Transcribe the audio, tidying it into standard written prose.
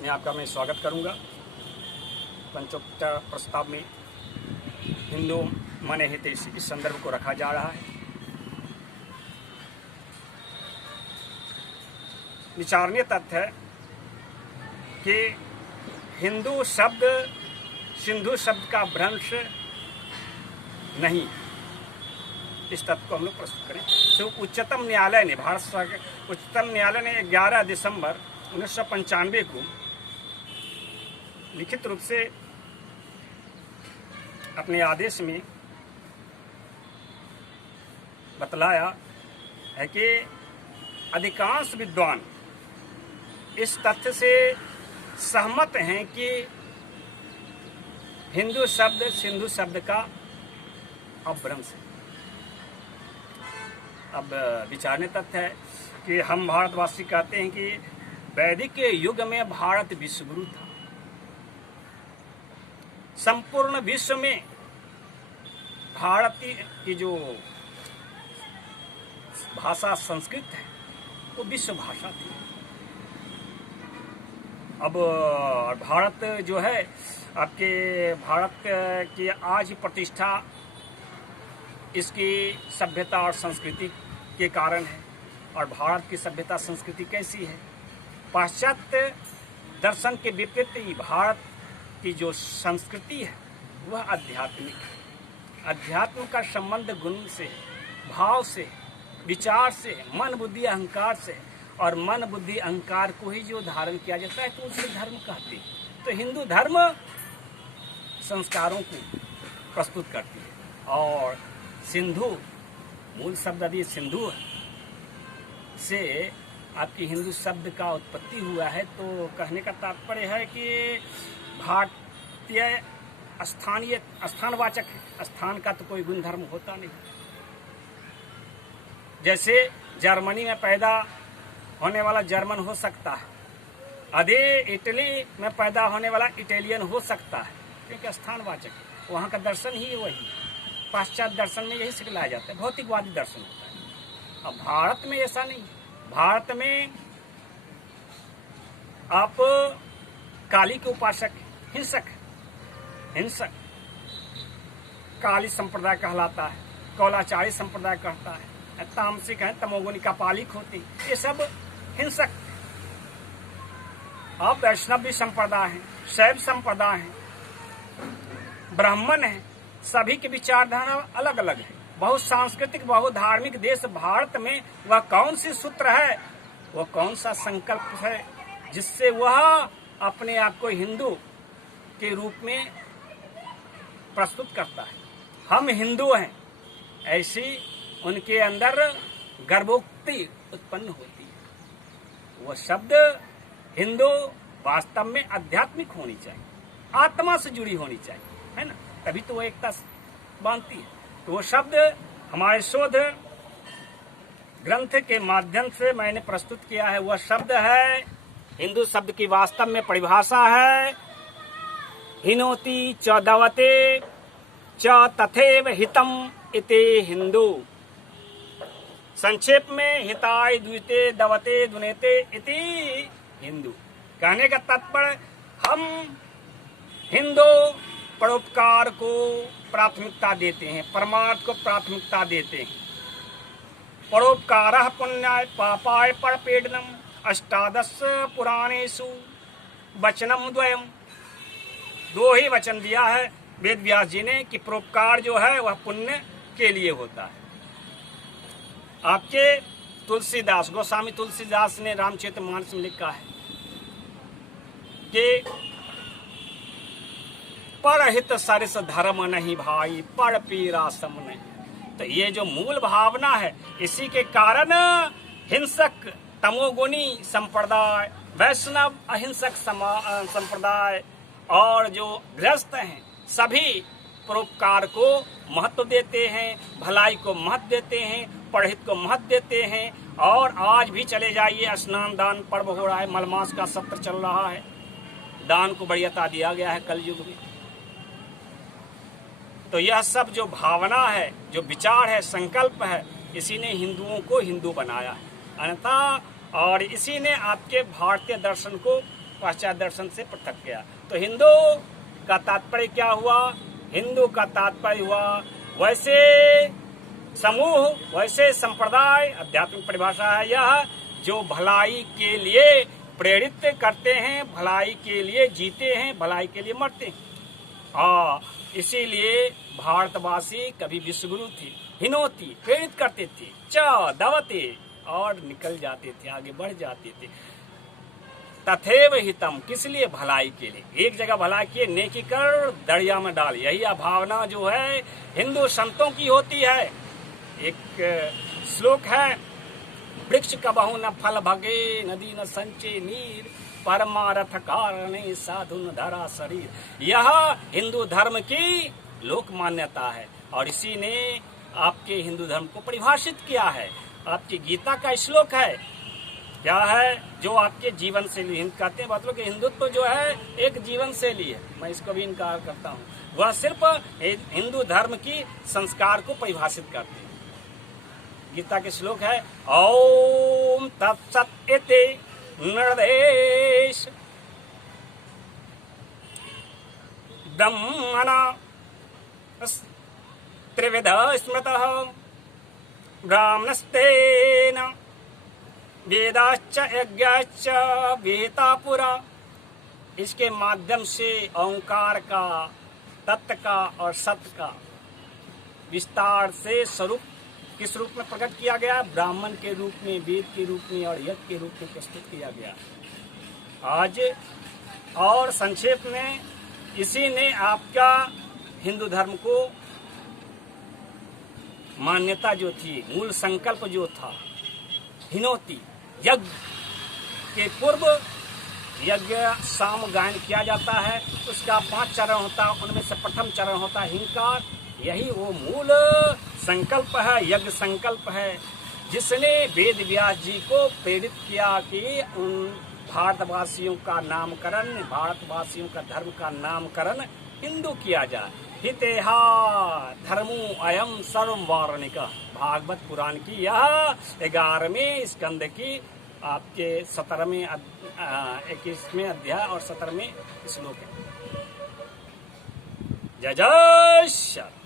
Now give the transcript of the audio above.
में आपका मैं स्वागत करूंगा। पंचोपचार प्रस्ताव में हिंदू मन हित इस संदर्भ को रखा जा रहा है। विचारणीय तथ्य है कि हिंदू शब्द सिंधु शब्द का भ्रंश नहीं, इस तथ्य को हम लोग प्रस्तुत करें। तो उच्चतम न्यायालय ने उच्चतम न्यायालय ने 11 दिसंबर 1995 को लिखित रूप से अपने आदेश में बतलाया है कि अधिकांश विद्वान इस तथ्य से सहमत हैं कि हिंदू शब्द सिंधु शब्द का अपभ्रंश है। अब विचारने तथ्य है कि हम भारतवासी कहते हैं कि वैदिक युग में भारत विश्वगुरु था। संपूर्ण विश्व में भारतीय की जो भाषा संस्कृत है वो विश्व भाषा थी। अब भारत जो है आपके भारत की आज ही प्रतिष्ठा इसकी सभ्यता और संस्कृति के कारण है। और भारत की सभ्यता संस्कृति कैसी है? पाश्चात्य दर्शन के विपरीत भारत की जो संस्कृति है वह आध्यात्मिक है। अध्यात्म का संबंध गुण से, भाव से, विचार से, मन बुद्धि अहंकार से, और मन बुद्धि अहंकार को ही जो धारण किया जाता है तो उसे धर्म कहते हैं। तो हिंदू धर्म संस्कारों को प्रस्तुत करती है। और सिंधु मूल शब्द अभी सिंधु से आपकी हिंदू शब्द का उत्पत्ति हुआ है। तो कहने का तात्पर्य है कि भारतीय स्थानीय स्थानवाचक है। स्थान का तो कोई गुण धर्म होता नहीं। जैसे जर्मनी में पैदा होने वाला जर्मन हो सकता है, अदे इटली में पैदा होने वाला इटालियन हो सकता है, क्योंकि स्थानवाचक है। वहाँ का दर्शन ही वही। पाश्चात्य दर्शन में यही सिखलाया जाता है, भौतिकवादी दर्शन होता है। अब भारत में ऐसा नहीं। भारत में आप काली के उपासक हिंसक काली संप्रदाय कहलाता है, कौलाचारी संप्रदाय कहता है, तामसिक है, तमोगुनी का पालिक होती, ये सब हिंसक। अब वैष्णवी संप्रदाय है, शैव संप्रदाय है, ब्राह्मण है, सभी की विचारधारा अलग अलग है। बहुत सांस्कृतिक बहुत धार्मिक देश भारत में वह कौन सी सूत्र है, वह कौन सा संकल्प है जिससे वह अपने आप को हिंदू के रूप में प्रस्तुत करता है? हम हिंदू हैं, ऐसी उनके अंदर गर्भोक्ति उत्पन्न होती है। वह शब्द हिंदू वास्तव में आध्यात्मिक होनी चाहिए, आत्मा से जुड़ी होनी चाहिए, है ना? तभी तो वो एकता बांधती है। तो वो शब्द हमारे शोध ग्रंथ के माध्यम से मैंने प्रस्तुत किया है। वह शब्द है, हिंदू शब्द की वास्तव में परिभाषा है हिनोति च दवते च तथैव हितम इति हिंदू। संक्षेप में हिताय द्विते दवते दुनेते इति हिंदू। कहने का तात्पर्य हम हिंदू परोपकार को प्राथमिकता देते हैं, परमार्थ को प्राथमिकता देते हैं। परोपकारः पुण्याय पापाय परपीडनम अष्टादश पुराणेषु वचनम द्वयम। दो ही वचन दिया है वेद व्यास जी ने कि परोपकार जो है वह पुण्य के लिए होता है। आपके तुलसीदास गोस्वामी तुलसीदास ने रामचरितमानस में लिखा है कि परहित सरिस धर्म नहीं भाई, पर पीरा सम नहीं। तो ये जो मूल भावना है, इसी के कारण हिंसक तमोगुणी संप्रदाय, वैष्णव अहिंसक संप्रदाय और जो गृहस्थ हैं सभी परोपकार को महत्व देते हैं, भलाई को महत्व देते हैं, पढ़ित को महत्व देते हैं। और आज भी चले जाइए, स्नान दान पर्व हो रहा है, मलमास का सत्र चल रहा है, दान को वरीयता दिया गया है कल युग में। तो यह सब जो भावना है, जो विचार है, संकल्प है, इसी ने हिंदुओं को हिंदू बनाया है, अन्यथा और इसी ने आपके भारतीय दर्शन को पाश्चात्य दर्शन से पृथक किया। तो हिंदू का तात्पर्य क्या हुआ? हिंदू का तात्पर्य हुआ वैसे समूह, वैसे संप्रदाय, आध्यात्मिक परिभाषा है यह, जो भलाई के लिए प्रेरित करते हैं, भलाई के लिए जीते हैं, भलाई के लिए मरते हैं। इसीलिए भारतवासी कभी विश्वगुरु थे, हिनोती प्रेरित करते थे, दवते और निकल जाते थे, आगे बढ़ जाते थे। तथैव हितम, किस लिए? भलाई के लिए। एक जगह भलाई किए, नेकी कर दरिया में डाल, यही भावना जो है हिंदू संतों की होती है। एक श्लोक है, वृक्ष कबहु न फल भगे, नदी न संचे नीर, परमारथ कारणे साधु न धरा शरीर। यह हिंदू धर्म की लोक मान्यता है और इसी ने आपके हिंदू धर्म को परिभाषित किया है। आपकी गीता का श्लोक है, क्या है? जो आपके जीवन शैली, हिंद कहते हैं मतलब कि हिंदुत्व जो है एक जीवन शैली है, मैं इसको भी इनकार करता हूँ। वह सिर्फ हिंदू धर्म की संस्कार को परिभाषित करते हैं। गीता के श्लोक है, ओम तत्सत् इति निर्देश ब्रह्मणा त्रिविध स्मृतः ब्राह्मणस्तेन वेदाश्च यज्ञाश्च विहिता पुरा। इसके माध्यम से ओंकार का, तत्व का और सत्य का विस्तार से स्वरूप किस रूप में प्रकट किया गया? ब्राह्मण के रूप में, वेद के रूप में और यज्ञ के रूप में प्रस्तुत किया गया। आज और संक्षेप में इसी ने आपका हिंदू धर्म को मान्यता जो थी, मूल संकल्प जो था, हिनोती यज्ञ के पूर्व यज्ञ साम गायन किया जाता है, उसका 5 चरण होता है, उनमें से प्रथम चरण होता है हिंकार। यही वो मूल संकल्प है, यज्ञ संकल्प है, जिसने वेद व्यास जी को प्रेरित किया कि उन भारतवासियों का नामकरण, भारतवासियों का धर्म का नामकरण हिंदू किया जाए। हितेहा धर्मो अयम सर्ववारणिक, भागवत पुराण की यह 11वें स्कंद की आपके 17वें 21वें अध्याय और 17वें श्लोक है। जय जय श्री